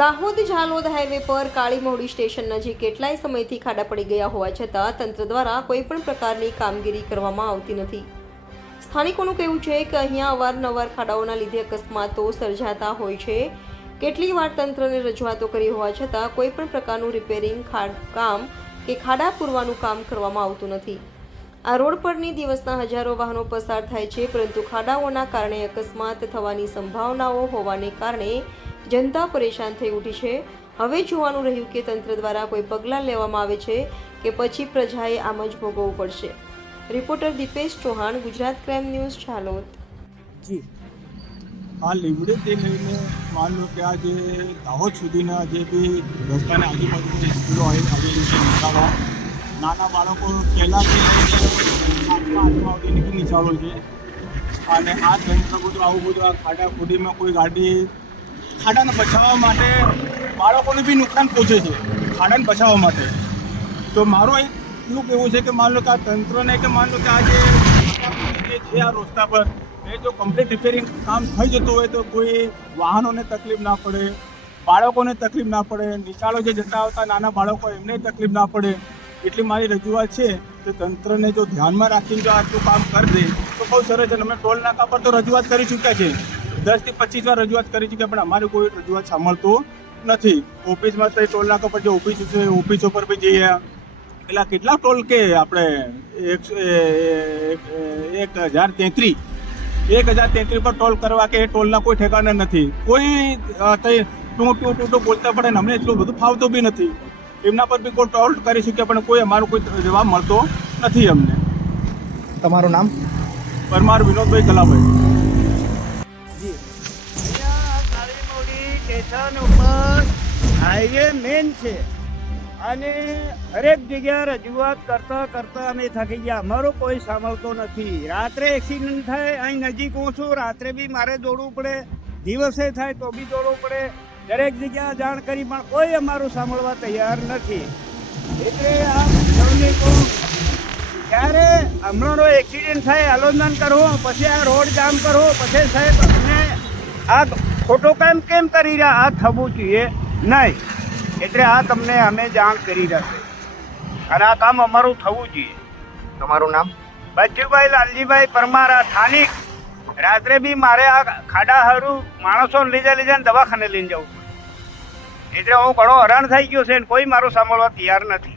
Dahod Jhalod highway પર કાળી મોડી સ્ટેશન નજીક કેટલાય સમયથી ખાડા પડી ગયા હોવા છતાં તંત્ર દ્વારા કોઈ પણ પ્રકારની કામગીરી કરવામાં આવતી નથી. સ્થાનિકોનું કહેવું છે કે અહીંયા અવારનવાર ખાડાઓના લીધે અકસ્માતો સર્જાતા હોય છે. કેટલી વાર તંત્રને રજૂઆતો કરી હોવા છતાં કોઈ પણ પ્રકારનું રિપેરિંગ કામ કે ખાડા પૂરવાનું કામ કરવામાં આવતું નથી. આ રોડ પરની દિવસના હજારો વાહનો પસાર થાય છે, પરંતુ ખાડાઓના કારણે અકસ્માત થવાની સંભાવનાઓ હોવાને કારણે જનતા પરેશાન થઈ ઉઠી છે. હવે જોવાનું રહ્યું કે તંત્ર દ્વારા કોઈ પગલાં લેવામાં આવે છે કે પછી પ્રજાએ આમ જ ભોગવવું પડશે. Reporter Dipesh Chauhan, Gujarat crime news, Jhalod. જી. આ લીમડીથી લઈને માન લો કે આ દાહોદ સુધીના જે બી રસ્તાને આજુબાજુની સ્કૂલો આવે- આવેલી છે નિશાળો નાના બાળકો પહેલાંથી નિશાળો છે. અને આ બધું આવું બધું આ ખાડા ખોડીમાં કોઈ ગાડી ખાડાને બચાવવા માટે બાળકોને બી નુકસાન પહોંચે છે, ખાડાને બચાવવા માટે. તો મારું એક એટલું કહેવું છે કે માન લો કે આ તંત્રને કે માન લો કે આ જે છે આ રસ્તા પર, એ જો કમ્પ્લીટ રિપેરિંગ કામ થઈ જતું હોય તો કોઈ વાહનોને તકલીફ ના પડે, બાળકોને તકલીફ ના પડે, નિશાળો જે જતા આવતા નાના બાળકો એમને તકલીફ ના પડે. એટલી મારી રજૂઆત છે કે તંત્રને જો ધ્યાનમાં રાખીને જો આટલું કામ કરી દે, તો બહુ સરસ છે. અમે ટોલ નાકા પર તો રજૂઆત કરી ચૂક્યા છે દસથી પચીસ વાર રજૂઆત કરી ચૂક્યા, પણ અમારી કોઈ રજૂઆત સાંભળતું નથી. ઓફિસમાં તો એ ટોલ નાકા પર જે ઓફિસ છે ઓફિસો પર બી જઈએ. પેલા કેટલા ટોલ કે આપણે એક હજાર તેત્રીસ. એક હજાર તેત્રીસ પર ટોલ કરવા કે એ ટોલના કોઈ ઠેકાણા નથી. કોઈ ટૂ ટૂ ટૂ બોલતા પડે ને અમને એટલું બધું ફાવતું બી નથી. એમના પર બી કોઈ ટોલ કરી શકે પણ કોઈ અમારો કોઈ જવાબ મળતો નથી અમને. તમારું નામ? પરમાર વિનોદભાઈ કલાભાઈ. સ્ટેશન ઉપર હાઈવે મેન છે. અને હરેક જગ્યા રજૂઆત કરતા કરતા અમે થાકી ગયા. અમારો કોઈ સાંભળતો નથી. રાત્રે એક્સિડન્ટ થાય અહીં નજીક હું છું રાત્રે બી મારે દોડવું પડે. દિવસે થાય તો બી દોડવું પડે. દરેક જગ્યાએ જાણ કરી પણ કોઈ અમારું સાંભળવા તૈયાર નથી. એટલે આ સૌને કહું ત્યારે હમણાંનો એક્સિડન્ટ થાય આલોચન કરવું પછી આ રોડ જામ કરવો પછી સાહેબ અમને આ ખોટો કામ કેમ કરી રહ્યા? આ થવું જોઈએ નહીં. એટલે આ તમને અમે જાણ કરી રહ્યા છે અને આ કામ અમારું થવું જોઈએ. તમારું નામ? બચ્ચુભાઈ લાલજીભાઈ પરમાર સ્થાનિક. રાત્રે બી મારે આ ખાડા હારું માણસોને લીધે લીધે દવાખાને લઈને જવું. એટલે હું ઘણો હેરાન થઈ ગયો છે કોઈ મારું સાંભળવા તૈયાર નથી.